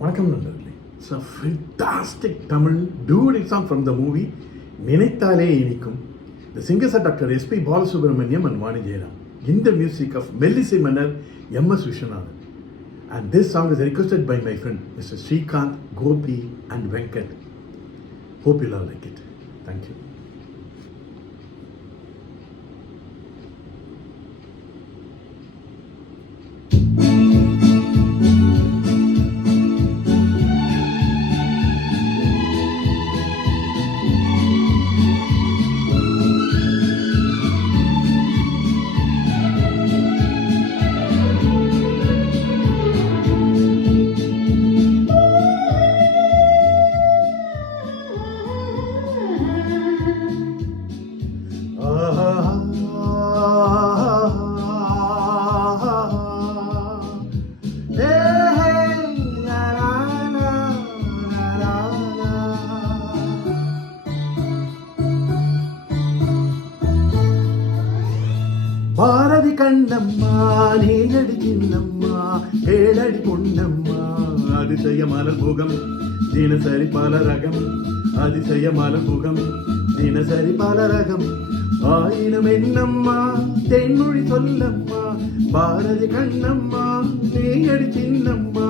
வணக்கம் நண்பர்களே. It's a fantastic Tamil duet song from the movie நினைத்தாலே இனிக்கும். The singers are Dr. S.P. Balasubramaniam and Vani Jairam in the music of Melissy Mannar, M.S. Vishwanathan. And this song is requested by my friend Mr. Srikanth, Gopi and Venkat. Hope you'll all like it. Thank you. Bharathi Kannamma நீலடி சின்னம்மா ஏழடி பொன்னம்மா அதிசய மலர் முகம் தினசரி பல ரகம் அதிசய மலர் முகம் தினசரி பல ரகம் ஆயினும் என்னம்மா தென்மொழி சொல்லம்மா பாரதி கண்ணம்மா நீலடி சின்னம்மா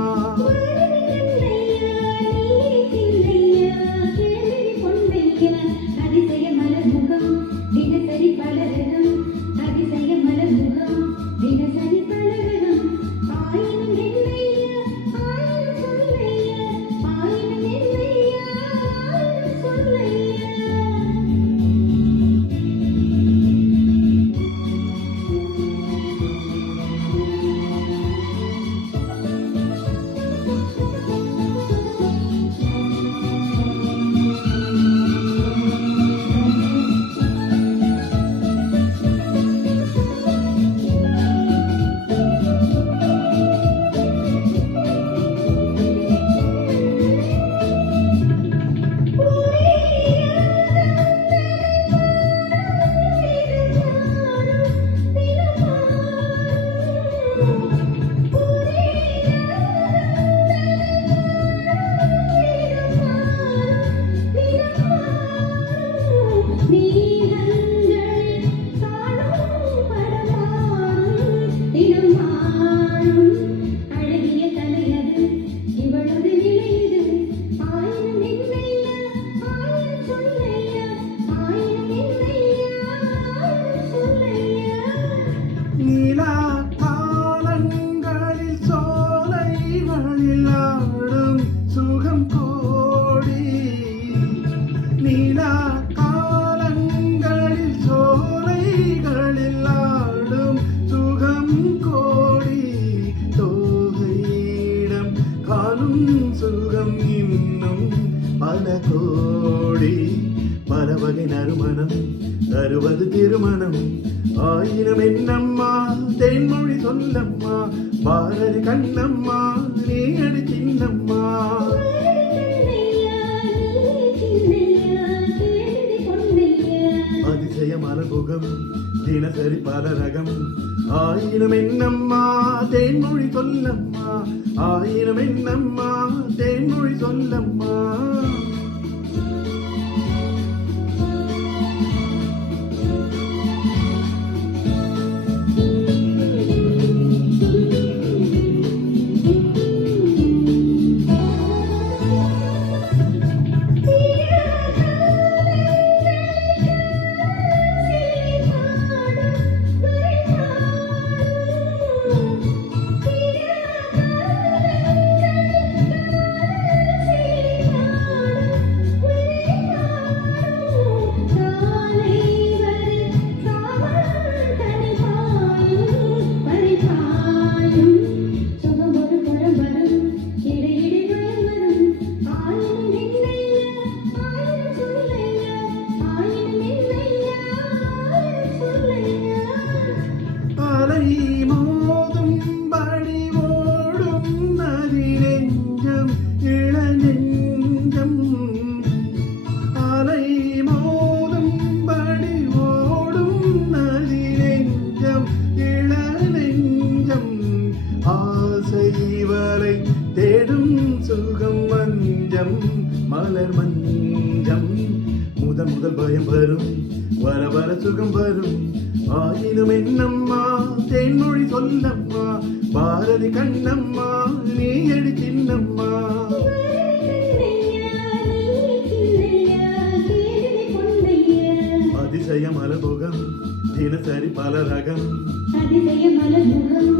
சுகம் இன்னும் பல கோடி பலவகை நறுமணம் தருவது திருமணம் ஆயிரம் என்னம்மா தென்மொழி சொல்லம்மா பாரதி கண்ணம்மா நீயடி சின்னம்மா அதிசய மலர்முகம் தினசரி பல ரகம் ஆயிரம் என்னம்மா தேன்மொழி சொல்லம்மா ஆயிரம் என்னம்மா தேன்மொழி சொல்லம்மா தேடும் மலர் மஞ்சம் முதல் முதல் பயம் வரும் வர வர சுகம் வரும் ஆயினும் என்னம்மா தேன்மொழி சொல்லம்மா பாரதி கண்ணம்மா நீ எடி சின்னம்மா அதிசய மலமுகம் தினசரி பல ரகம் அதிசய மலர் முகம்